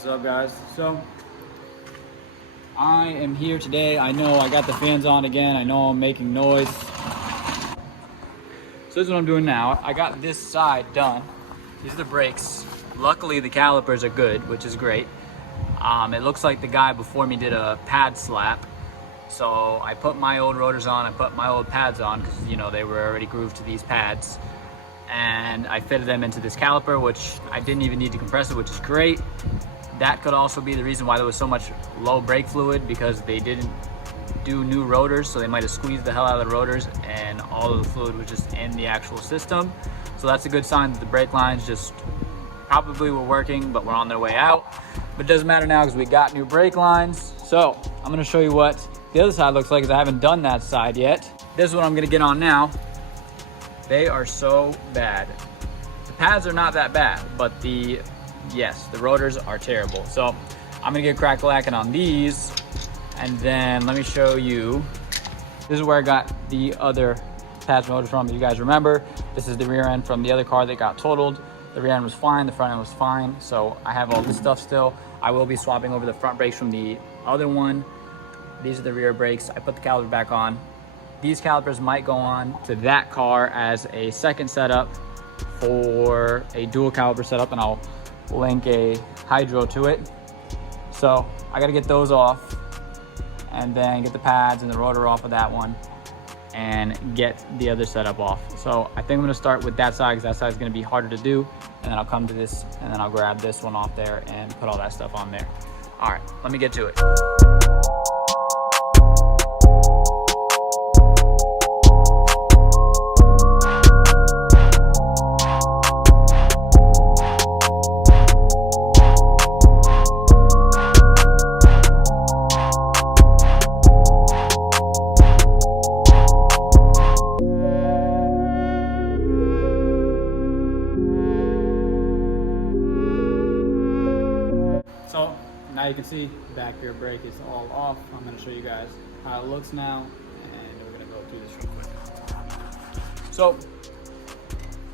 What's up, guys? So I am here today. I know I got the fans on again. I know I'm making noise. So this is what I'm doing now. I got this side done. These are the brakes. Luckily the calipers are good, which is great. It looks like the guy before me did a pad slap. So I put my old rotors on, I put my old pads on because, you know, they were already grooved to these pads. And I fitted them into this caliper, which I didn't even need to compress it, which is great. That could also be the reason why there was so much low brake fluid, because they didn't do new rotors, so they might have squeezed the hell out of the rotors and all of the fluid was just in the actual system. So that's a good sign that the brake lines just probably were working, but we're on their way out. But it doesn't matter now because we got new brake lines. So I'm gonna show you what the other side looks like, because I haven't done that side yet. This is what I'm gonna get on now. They are so bad. The pads are not that bad, but the rotors are terrible. So I'm gonna get crack-lacking on these, and then let me show you. This is where I got the other pads and rotors from. If you guys remember, this is the rear end from the other car that got totaled. The rear end was fine, the front end was fine. So I have all this stuff still. I will be swapping over the front brakes from the other one. These are the rear brakes. I put the caliper back on. These calipers might go on to that car as a second setup for a dual caliper setup, and I'll link a hydro to it. So I gotta get those off and then get the pads and the rotor off of that one and get the other setup off. So I think I'm gonna start with that side because that side is gonna be harder to do, and then I'll come to this and then I'll grab this one off there and put all that stuff on there. All right, let me get to it. So now you can see the back rear brake is all off. I'm going to show you guys how it looks now, and we're going to go through this real quick. So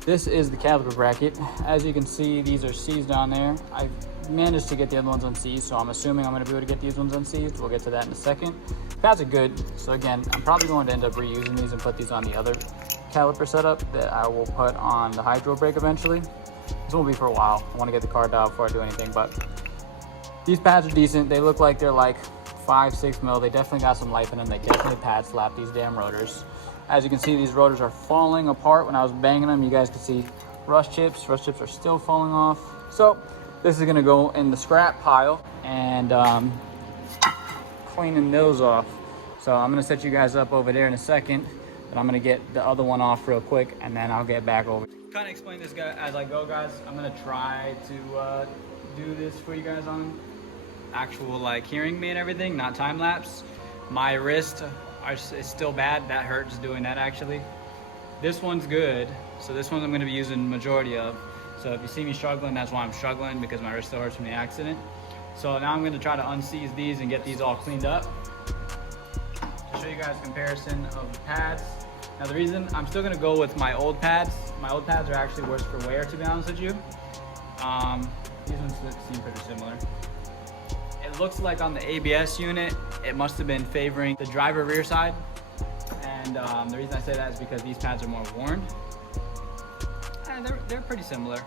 this is the caliper bracket. As you can see, these are seized on there. I've managed to get the other ones unseized, so I'm assuming I'm going to be able to get these ones unseized. We'll get to that in a second. Pads are good. So again, I'm probably going to end up reusing these and put these on the other caliper setup that I will put on the hydro brake eventually. This won't be for a while. I want to get the car dialed before I do anything, but these pads are decent. They look like they're like 5-6 mil. They definitely got some life in them. They definitely pad slap these damn rotors. As you can see, these rotors are falling apart. When I was banging them, you guys can see rust chips. Rust chips are still falling off. So this is gonna go in the scrap pile, and cleaning those off. So I'm gonna set you guys up over there in a second, but I'm gonna get the other one off real quick, and then I'll get back over. Kind of explain this guy as I go, guys. I'm gonna try to do this for you guys on actual like hearing me and everything, not time lapse. My wrist is still bad. That hurts doing that actually. This one's good, so this one I'm going to be using majority of. So if you see me struggling, that's why I'm struggling, because my wrist still hurts from the accident. So now I'm going to try to unseize these and get these all cleaned up to show you guys a comparison of the pads. Now the reason I'm still going to go with my old pads are actually worse for wear, to be honest with you. These ones seem pretty similar. It looks like on the ABS unit, it must have been favoring the driver rear side. And the reason I say that is because these pads are more worn. And they're pretty similar.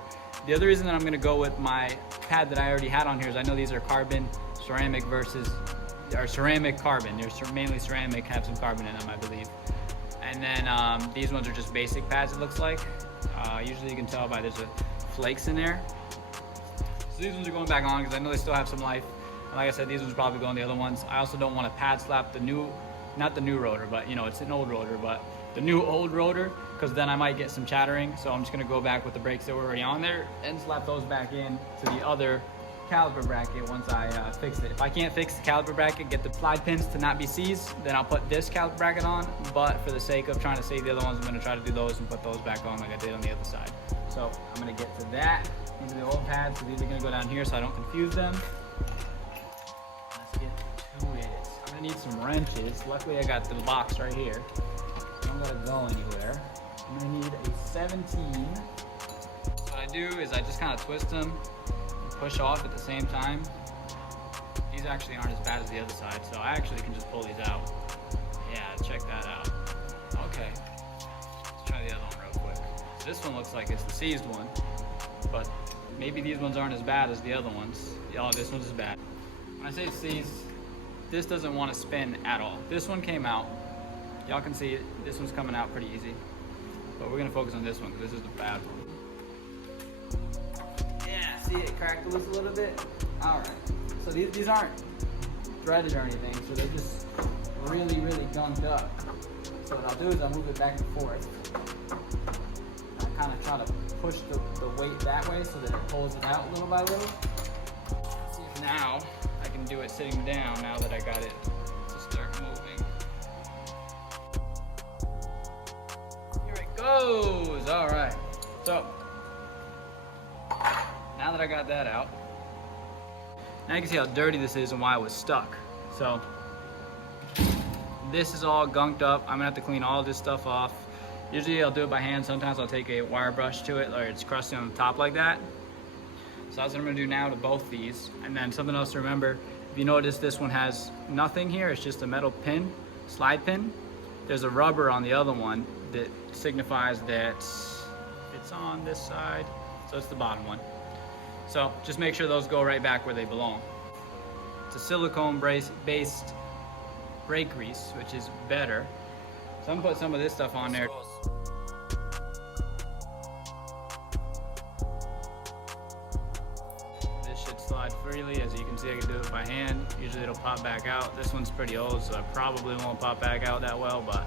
The other reason that I'm gonna go with my pad that I already had on here is I know these are carbon ceramic ceramic carbon. They're mainly ceramic, have some carbon in them, I believe. And then these ones are just basic pads, it looks like. Usually you can tell by there's flakes in there. So these ones are going back on because I know they still have some life. And like I said, these ones probably go on the other ones. I also don't want to pad slap the new, not the new rotor, but you know, it's an old rotor, but the new old rotor, because then I might get some chattering. So I'm just going to go back with the brakes that were already on there and slap those back in to the other caliper bracket once I fix it. If I can't fix the caliper bracket, get the slide pins to not be seized, then I'll put this caliper bracket on. But for the sake of trying to save the other ones, I'm going to try to do those and put those back on like I did on the other side. So I'm going to get to that. These are the old pads, so these are going to go down here so I don't confuse them. Let's get to it. I'm going to need some wrenches. Luckily I got the box right here. I don't got to go anywhere. I'm going to need a 17. So what I do is I just kind of twist them, push off at the same time, these actually aren't as bad as the other side. So I actually can just pull these out. Yeah, check that out. Okay, let's try the other one real quick. So this one looks like it's the seized one, but maybe these ones aren't as bad as the other ones. Y'all, this one's is bad. When I say it's seized, this doesn't want to spin at all. This one came out. Y'all can see it. This one's coming out pretty easy. But we're gonna focus on this one because this is the bad one. Yeah, see it cracked loose a little bit? All right. So these aren't threaded or anything, so they're just really, really gunked up. So what I'll do is I'll move it back and forth. I kind of try to push the weight that way so that it pulls it out little by little. See if now I can do it sitting down now that I got it to start moving. Here it goes. All right. So now that I got that out, now you can see how dirty this is and why it was stuck. So this is all gunked up. I'm gonna have to clean all this stuff off. Usually I'll do it by hand. Sometimes I'll take a wire brush to it or it's crusty on the top like that. So that's what I'm gonna do now to both these. And then something else to remember, if you notice this one has nothing here, it's just a metal pin, slide pin. There's a rubber on the other one that signifies that it's on this side. So it's the bottom one. So just make sure those go right back where they belong. It's a silicone-based brake grease, which is better. So I'm gonna put some of this stuff on there. This should slide freely. As you can see, I can do it by hand. Usually it'll pop back out. This one's pretty old, so it probably won't pop back out that well, but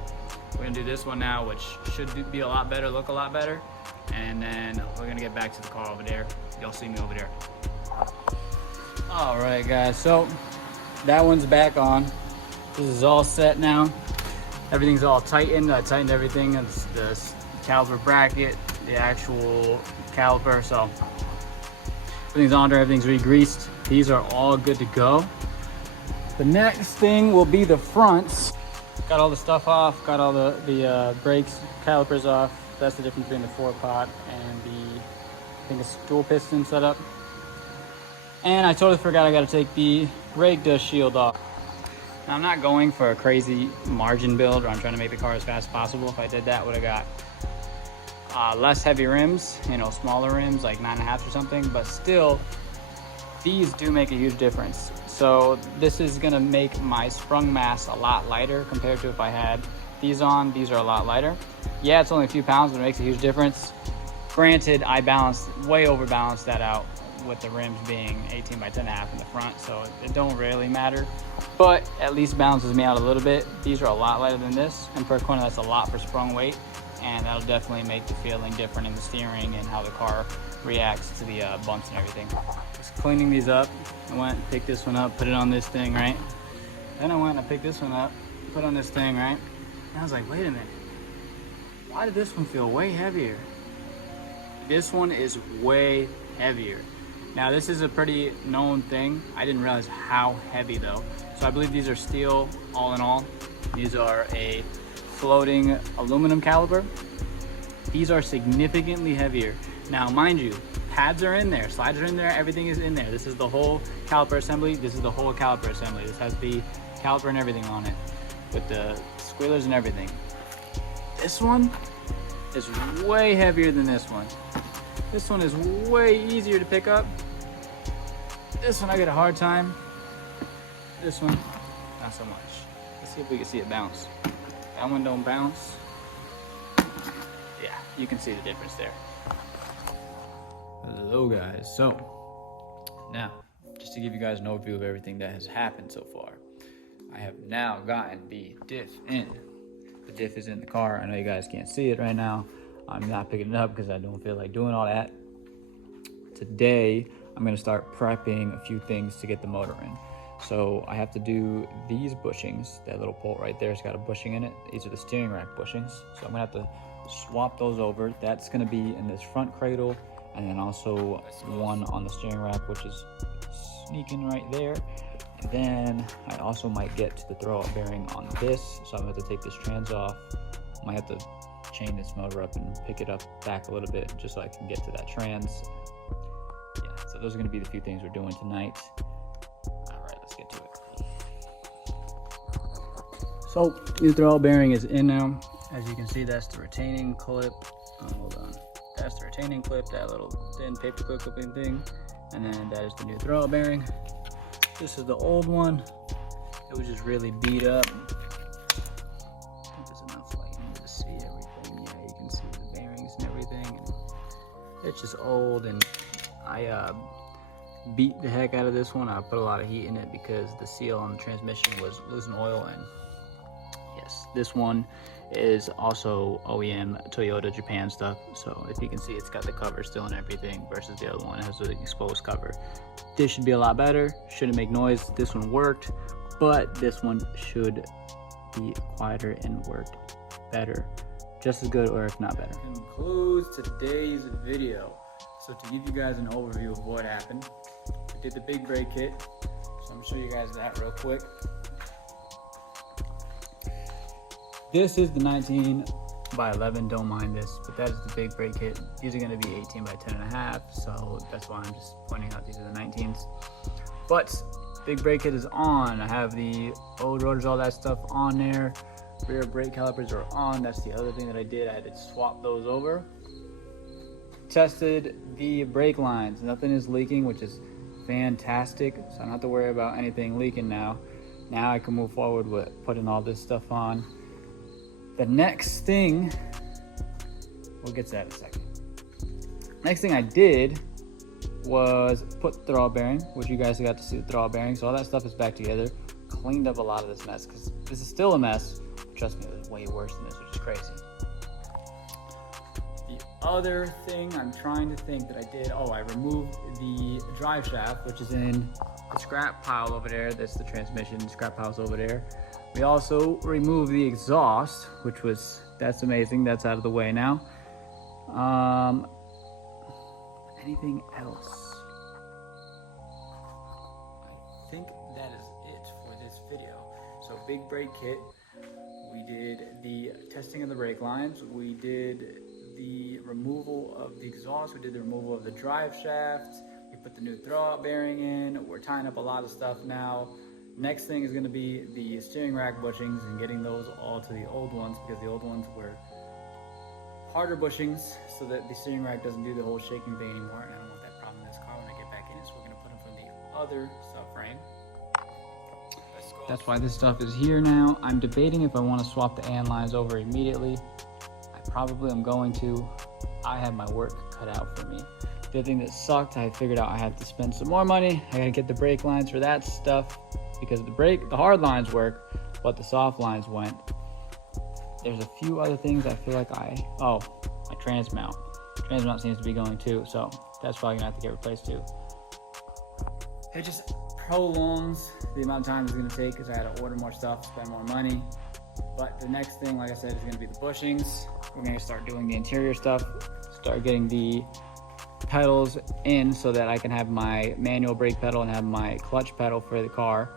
we're gonna do this one now, which should be a lot better, look a lot better. And then we're gonna get back to the car over there. Y'all see me over there. All right, guys, so that one's back on. This is all set now. Everything's all tightened. I tightened everything. It's the caliper bracket, the actual caliper. So everything's on there, everything's re-greased. These are all good to go. The next thing will be the fronts. Got all the stuff off, got all the brakes, calipers off. That's the difference between the 4-pot and the, I think it's dual piston setup. And I totally forgot I gotta take the brake dust shield off. Now, I'm not going for a crazy margin build, or I'm trying to make the car as fast as possible. If I did that, would have got less heavy rims, you know, smaller rims, like 9.5 or something, but still, these do make a huge difference. So this is gonna make my sprung mass a lot lighter compared to if I had these on. These are a lot lighter. Yeah, it's only a few pounds, but it makes a huge difference. Granted, I way overbalanced that out with the rims being 18 by 10.5 in the front, so it don't really matter, but at least balances me out a little bit. These are a lot lighter than this, and per corner that's a lot for sprung weight, and that'll definitely make the feeling different in the steering and how the car reacts to the bumps and everything. Just cleaning these up, I went and picked this one up, put it on this thing, right? Then I went and I picked this one up, put on this thing, right? And I was like, wait a minute, why did this one feel way heavier? This one is way heavier. Now, this is a pretty known thing. I didn't realize how heavy though. So I believe these are steel all in all. These are a floating aluminum caliper. These are significantly heavier. Now, mind you, pads are in there, slides are in there, everything is in there. This is the whole caliper assembly. This is the whole caliper assembly. This has the caliper and everything on it with the squealers and everything. This one is way heavier than this one. This one is way easier to pick up. This one I get a hard time. This one, not so much. Let's see if we can see it bounce. That one don't bounce. Yeah, you can see the difference there. Hello guys, so now, just to give you guys an overview of everything that has happened so far. I have now gotten the diff in. The diff is in the car. I know you guys can't see it right now. I'm not picking it up because I don't feel like doing all that. Today, I'm gonna start prepping a few things to get the motor in. So I have to do these bushings. That little bolt right there has got a bushing in it. These are the steering rack bushings. So I'm gonna have to swap those over. That's gonna be in this front cradle, and then also one on the steering rack, which is sneaking right there. And then I also might get to the throwout bearing on this. So I'm gonna have to take this trans off. I might have to chain this motor up and pick it up back a little bit just so I can get to that trans. Yeah, so those are going to be the few things we're doing tonight. All right, let's get to it. So new throttle bearing is in now. As you can see, that's the retaining clip. Hold on. That's the retaining clip, that little thin paper clip clipping thing. And then that is the new throttle bearing. This is the old one. It was just really beat up. I think there's enough light in here to see everything. Yeah, you can see the bearings and everything. And it's just old, and I beat the heck out of this one. I put a lot of heat in it because the seal on the transmission was losing oil. And yes, this one is also OEM Toyota Japan stuff. So if you can see, it's got the cover still and everything, versus the other one has the exposed cover. This should be a lot better, shouldn't make noise. This one worked, but this one should be quieter and work better, just as good, or if not better. Concludes today's video. So to give you guys an overview of what happened, I did the big brake kit, so I'm gonna show you guys that real quick. This is the 19 by 11, don't mind this, but that is the big brake kit. These are gonna be 18 by 10 and a half, so that's why I'm just pointing out these are the 19s. But big brake kit is on. I have the old rotors, all that stuff on there. Rear brake calipers are on. That's the other thing that I did. I had to swap those over. Tested the brake lines. Nothing is leaking, which is fantastic. So I don't have to worry about anything leaking now. Now I can move forward with putting all this stuff on. The next thing, we'll get to that in a second. Next thing I did was put throttle bearing, which you guys got to see the throttle bearing. So all that stuff is back together. Cleaned up a lot of this mess, because this is still a mess. Trust me, it was way worse than this, which is crazy. The other thing I'm trying to think that I did, I removed the drive shaft, which is in the scrap pile over there. That's the transmission, scrap pile's over there. We also removed the exhaust, that's amazing. That's out of the way now. Anything else? I think that is it for this video. So big brake kit. We did the testing of the brake lines. We did the removal of the exhaust. We did the removal of the drive shaft. We put the new throttle bearing in. We're tying up a lot of stuff now. Next thing is going to be the steering rack bushings and getting those all to the old ones, because the old ones were harder bushings, so that the steering rack doesn't do the whole shaking thing anymore. And I don't want that problem in this car when I get back in it, so we're going to put them from the other subframe. That's why this stuff is here now. I'm debating if I want to swap the AN lines over immediately. I probably am going to. I have my work cut out for me. The other thing that sucked, I figured out I had to spend some more money. I got to get the brake lines for that stuff, because the hard lines work, but the soft lines went. There's a few other things I feel like my transmount. Transmount seems to be going too, so that's probably gonna have to get replaced too. It just prolongs the amount of time it's gonna take, because I had to order more stuff, spend more money. But the next thing, like I said, is gonna be the bushings. We're gonna start doing the interior stuff, start getting the pedals in so that I can have my manual brake pedal and have my clutch pedal for the car.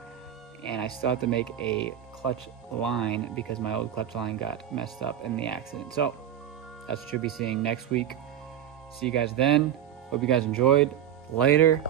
And I still have to make a clutch line, because my old clutch line got messed up in the accident. So that's what you'll be seeing next week. See you guys then. Hope you guys enjoyed. Later.